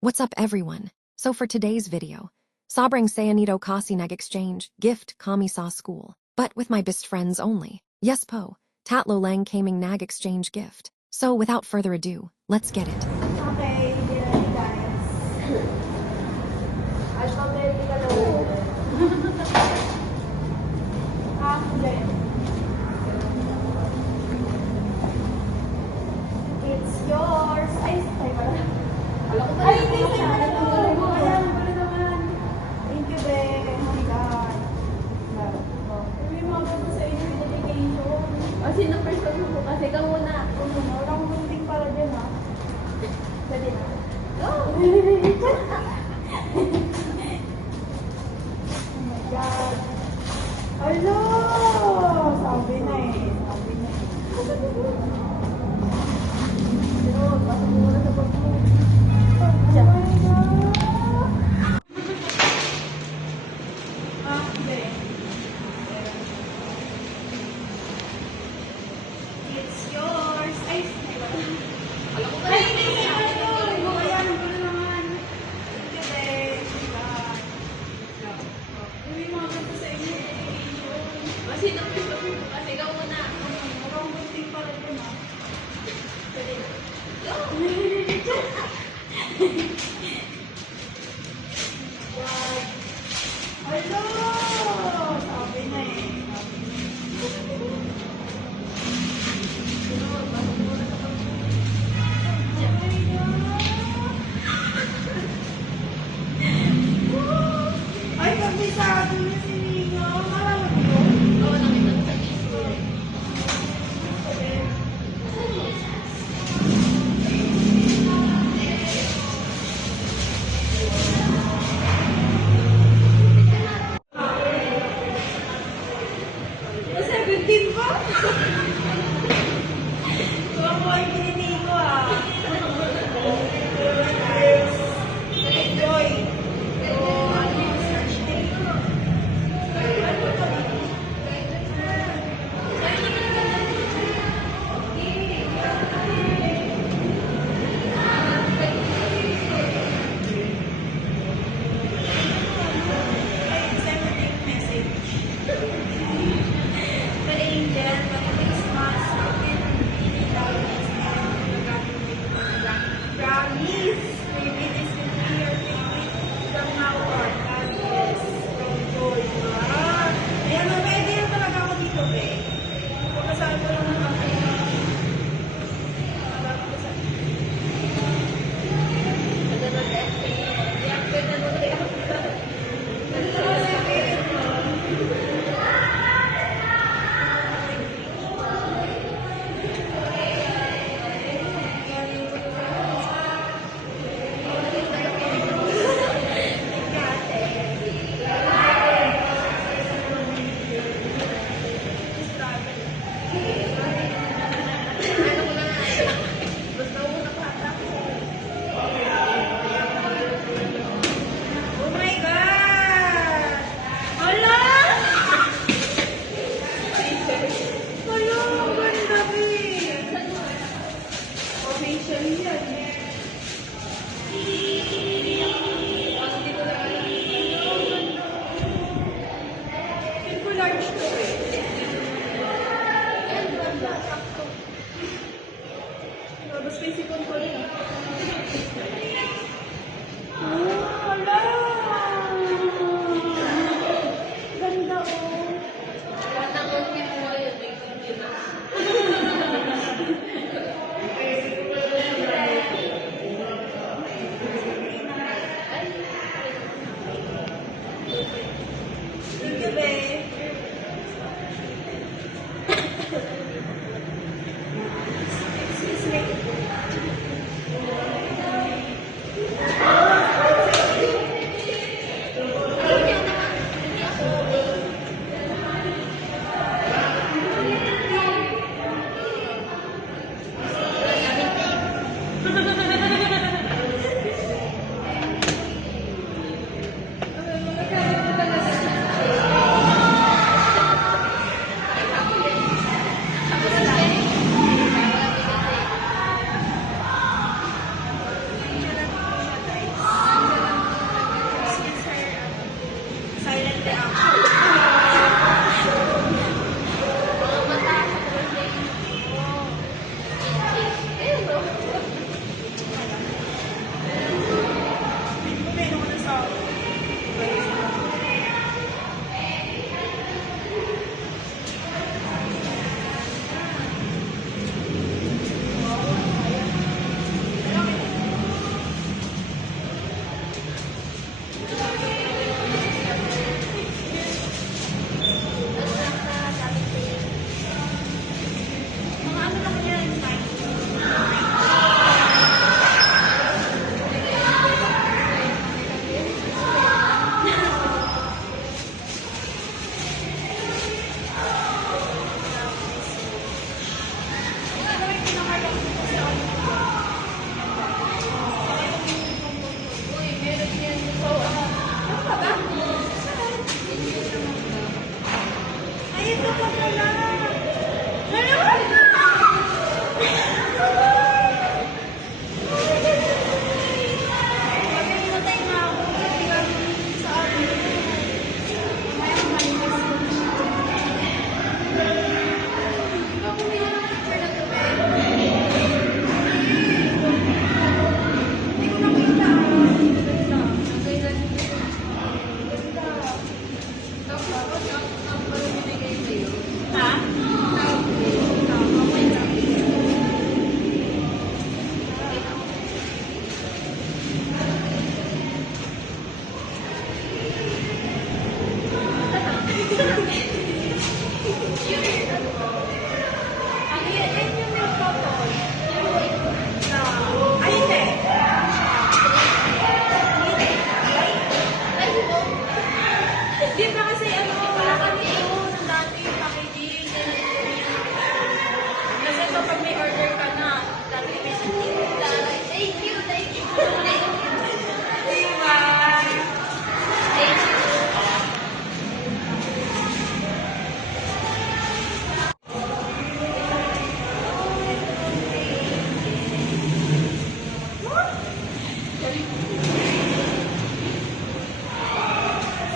What's up, everyone? So for today's video, sobrang saya nito kasi nag-exchange gift kami sa school, but with my best friends only. Yes po, tatlo lang kaming nag-exchange gift. So without further ado, let's get it. Okay, ready guys. Alphabetical order. Hindi. It's yours. Ay, sakay pala. Ay, hindi siya. Ayan, wala naman. Thank you, be. Oh my God. May mga bago sa inyo dedication. O, sino person mo kasi? Ikaw muna. Walang munting para dyan, ha? Pwede na. Go! Oh my God. Hello! Sabi na eh. Sabi na eh. Pero, pasok mo muna sa bag mo. Oh my God. Hindi. It's yours. Ay, Alam ko ba? ay, hindi siya. Ayan, wala naman. Thank you, be. God. May mga ganito sa inyo dedication. O, sino person mo kasi? Ikaw muna. Walang munting para dyan, ha? Pwede na. Go! God. Hello! Sabi na eh. Sabi na eh. Pero, pasok mo muna sa bag mo. Oh my God. Ay, kabisado na si Nino. Marami ko. Oo, nakita ko sa Facebook.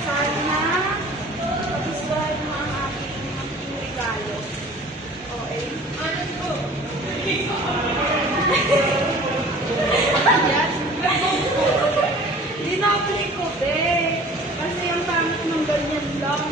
Sana magustuhan mo ang aking regalo. Okay. Hindi na ako likod eh. Kasi ang pangit ng ganyan lang.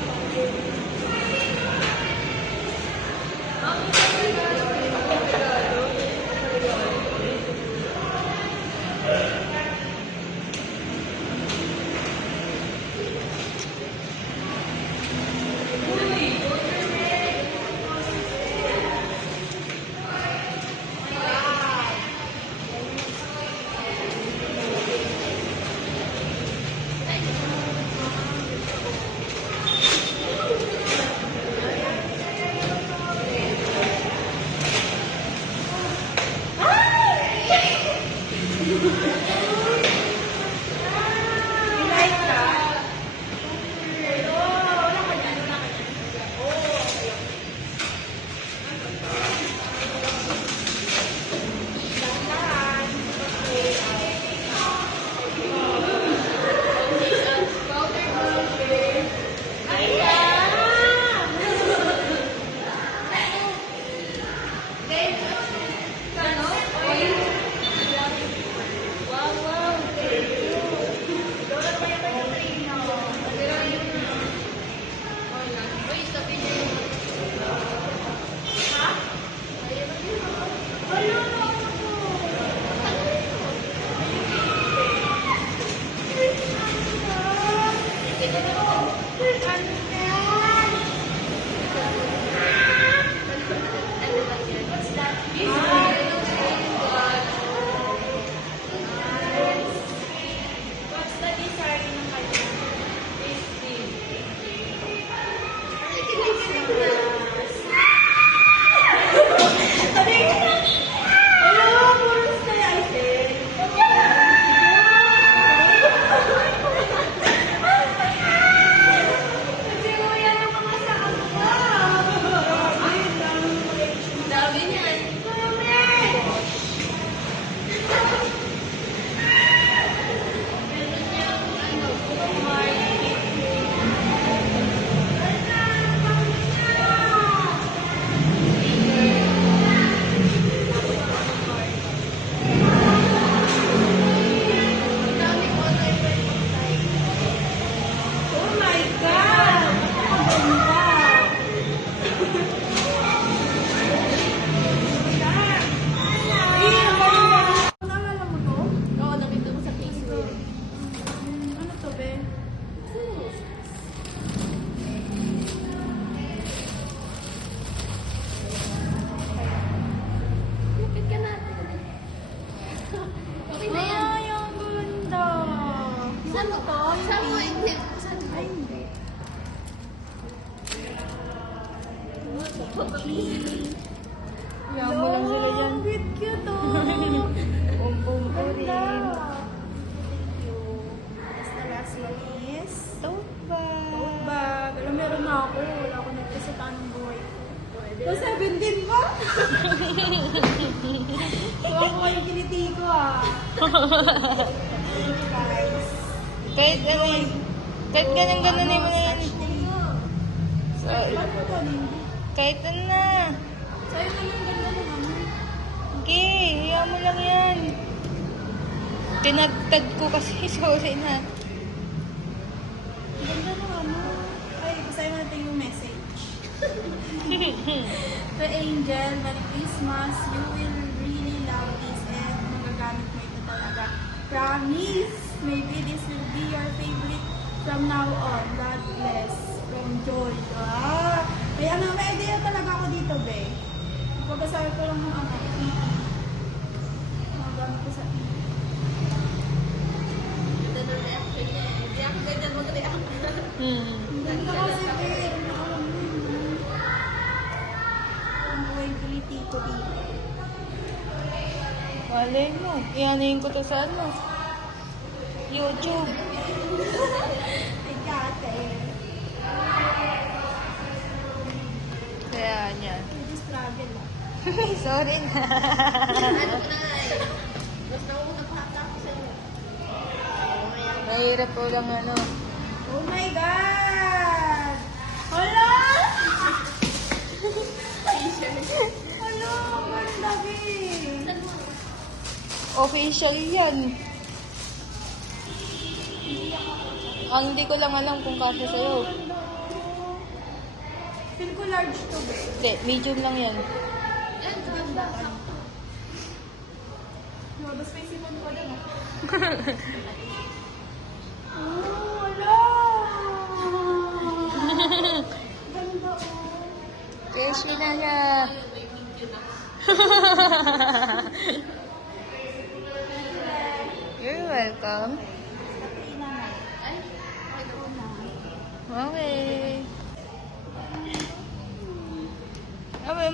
Kaya mo lang sila dyan. Cute oh. Bumbong ko rin. Thank you. Next na last one is Tote bag. bag. Alam, meron na ako. Wala ako nagkasataan ng buhay ko. So, 17 ba? Huwag ko yung kiliti ko ah. Thank you guys. Kahit ano yun. Kahit ganun-ganun mo na yan. So, Ba't mo to, Lindy? kahit ano na. Sa'yo na yung ganda ng ano. Okay, hiya mo lang yan. Tinagtad ko kasi. Sorry na. Ganda ng ano. Ay, basahin natin yung message. To Angel, Merry Christmas. You will really love this and magagamit mo ito talaga. Promise! Maybe this will be your favorite from now on. God bless. From Joy. Ah! Kaya na, may idea talaga ako dito, be. Pagkasabi ko lang ng ano. Magagamit ko sa Ganda ng reaction niya eh. Hindi ako ganyan mag-react. Ganda kasi, be. Ang buhay-buliti ko dito. Malay mo. Iyanin ko to sa ano. YouTube. Ay, kate. Kaya yan. Medyo struggle ah. Sorry na. Ano na eh. Basta ako nagpata ko sa'yo. Mahirap po lang ano. Oh my God! Hala! Hala, ang dami. Official yan. Ang hindi ko lang alam kung kasi sa'yo. Feel ko large to, be. Hindi, medium lang yan. No, basta may sipon ko din. Oh, wala! Ganda, oh. Keshi na siya. You're welcome. Okay.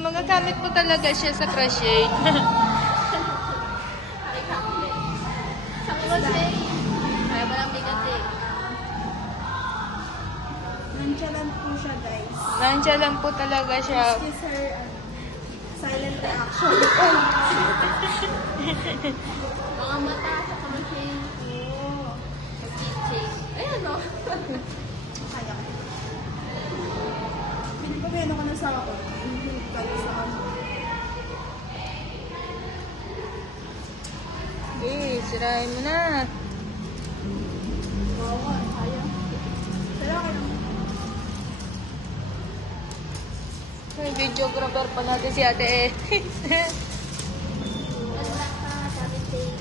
Magagamit mo talaga siya sa crochet. Kaya palang bigat eh. Nonchalant po siya, guys. Lansya lang po talaga siya. Kiss her, silent reaction. Mga mata sa kamachine. Oh. Keychain. Ayan o. Kaya ko. Pili pa meron ka na sa ako. Kaya sa ako. Okay, sirain mo na. Oo, kaya. Pero okay lang. May videographer pa natin si ate eh. Wala ka, sabi tape.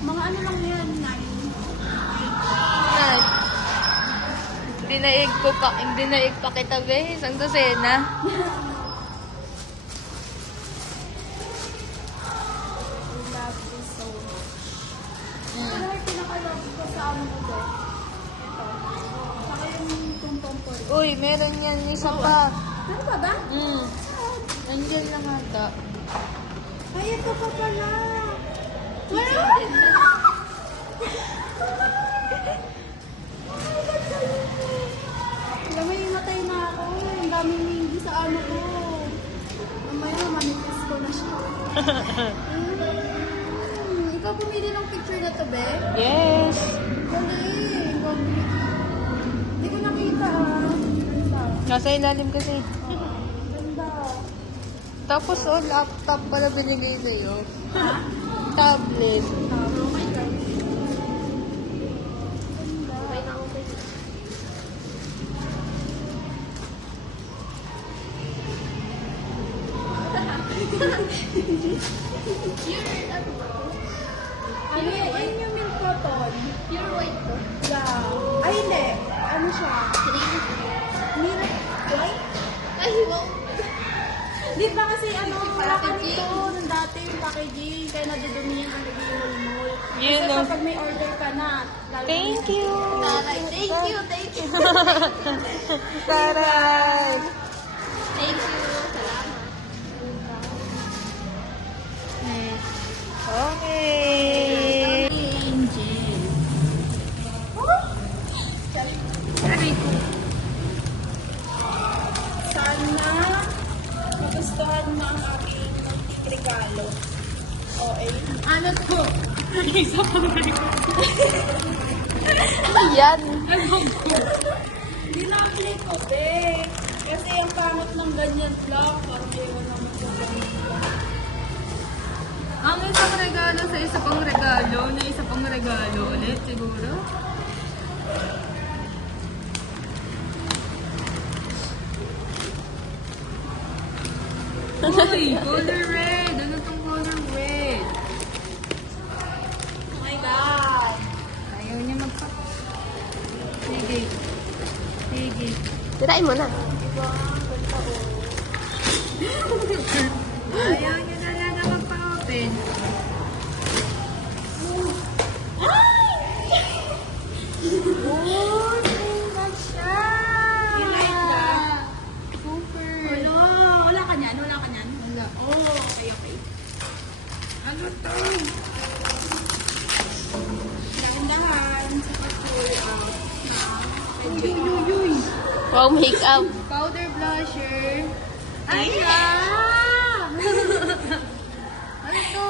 Mga ano lang yan, 9. Hindi naig pa kita be. Isang dosena. I love you so much. Ano yung pinaka-love ko sa ano mo doon? Ito. Saka yung tumpong ko rin. Uy, meron yan. Isa pa. Ano ba ba? Nandiyan lang ata. Ay, ito pa pala. Alam mo, himatay na ako. Ang daming hindi sa ano ko. Mamaya, manifest ko na siya. Ikaw pumili ng picture na to, be? Yes. Galing. Hindi ko nakita, ah. Ganda. Nasa ilalim kasi. Ganda. Tapos laptop pala binigay sa'yo. Tablet. Oh my God. Okay na okay. Pure ano ba? Ano yan? Ayun yung milk cotton. Pure white to. Yeah. Ay, hindi. Ano siya? Green. Milk white? Ay, wow. Di ba kasi ano, wala ka nito nung dati yung packaging, kaya nadudumi yan ang nagiging Yun, Kasi no? kapag may order ka na, Thank you. Taray. Thank you, thank you. Taray. Thank you. Salamat. Okay. Angel. Sana magustuhan mo ang aking regalo. Okay. Ano to? Yan. Hindi na play ko, be. Kasi ang pangit ng ganyan vlog, parang ewan naman sa ganyan. Ang isang regalo sa isa pang regalo, na isa pang regalo ulit siguro. Uy, color red. Ano tong color red? Oh my God. Ayaw niya magpa... Sige. Sige. Tirain mo na. Ayaw niya talaga magpa-open. Oh, ganda siya. You like that? Super. Wala ka niyan? Wala ka niyan? Wala. Oh, okay, okay. Ano to? Dahan-dahan sa pag-pull out. Uy. Wow, makeup. Powder blusher. Ay, Ano to?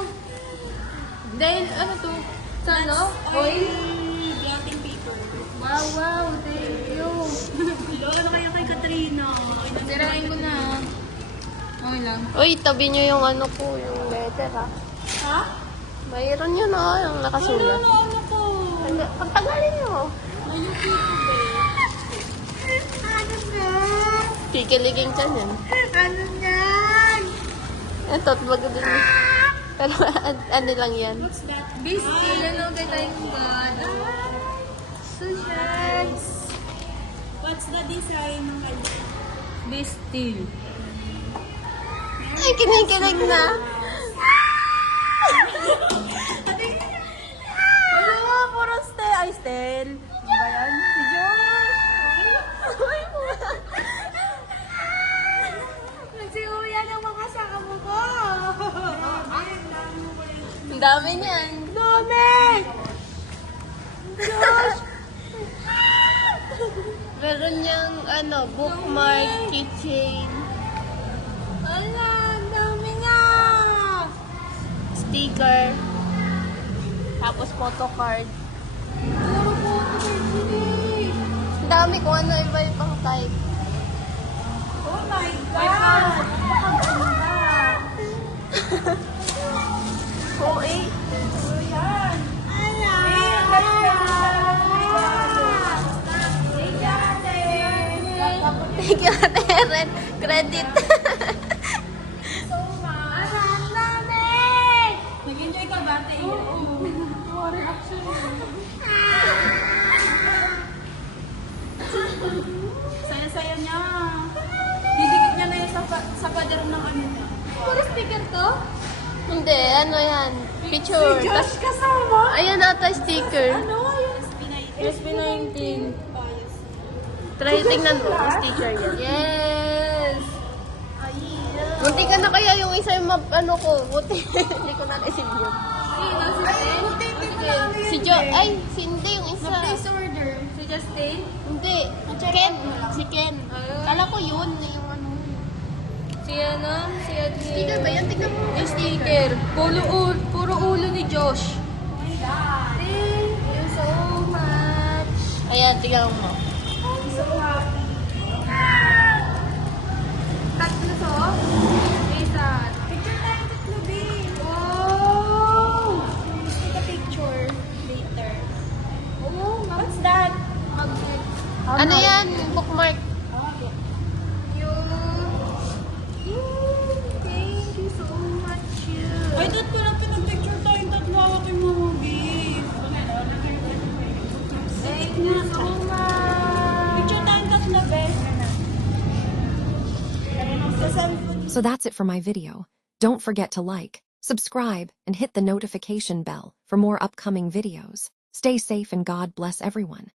Dahil ano to? Sa ano? oil Sirain ko na. Okay lang. Uy, tabi nyo yung ano ko, yung letter ah. Ha? Mayroon yun oh, yung nakasulat. Ano ko? Pagtagalin nyo. Ano na? Kikiligin ka yan. Ano yan? Ito, magaling. Pero ano lang yan. What's that? Biscuit, ano kay tayong God? Sushets. What's the design ng kanya? Biscuit. Ay, kinikilig na. Ano, puro Stel. Ay, Stel. Ano ba yan? Si Josh. Nagsiuya ng mga sakamo ko. Ang dami niyan. Dami! Meron niyang ano, bookmark, keychain, Ala, ang dami nga! sticker, tapos photocard. Ano po ito, Virginie? Ang dami kung ano iba yung pang type. Oh my God! Napakaganda! Oh, eh. Ayan! Ala! Thank you, Ate Eren. Credit. Ang dami! Nag-enjoy ka ba, Ate? Saya-saya niya. Didikit niya na yun sa pader ng ano niya. Puro sticker to? Hindi, ano yan. Picture. Josh kasama? Ayan ata sticker. Ano? Yung SB19. Try tingnan mo. Yung sticker yan. Yes! Munti ka na kaya yung isa yung ano ko. Buti. Hindi ko na naisip yun. Si Jo. Ay, si hindi yung isa. Place order. Si Justin? Hindi. Ken. Si Ken. Kala ko yun. Yung ano. Si ano? Si Adrian. Sticker ba yan? Tingnan mo. Yung sticker. Puro ulo ni Josh. Thank you so much. Ayan, tingnan mo. I'm so happy. Tatlo to? Isa. Picture tayo tatlo, babe. Wow! Take a picture later. Oh, what's that? Magnet. Ano yan? Bookmark. Thank you so much. Ay, dot ko lang pinag-picture tayong tatlo. Awat yung mga beef. Thank you so much. Picture tayong tatlo, best. So that's it for my video. Don't forget to like, subscribe, and hit the notification bell for more upcoming videos. Stay safe and God bless everyone.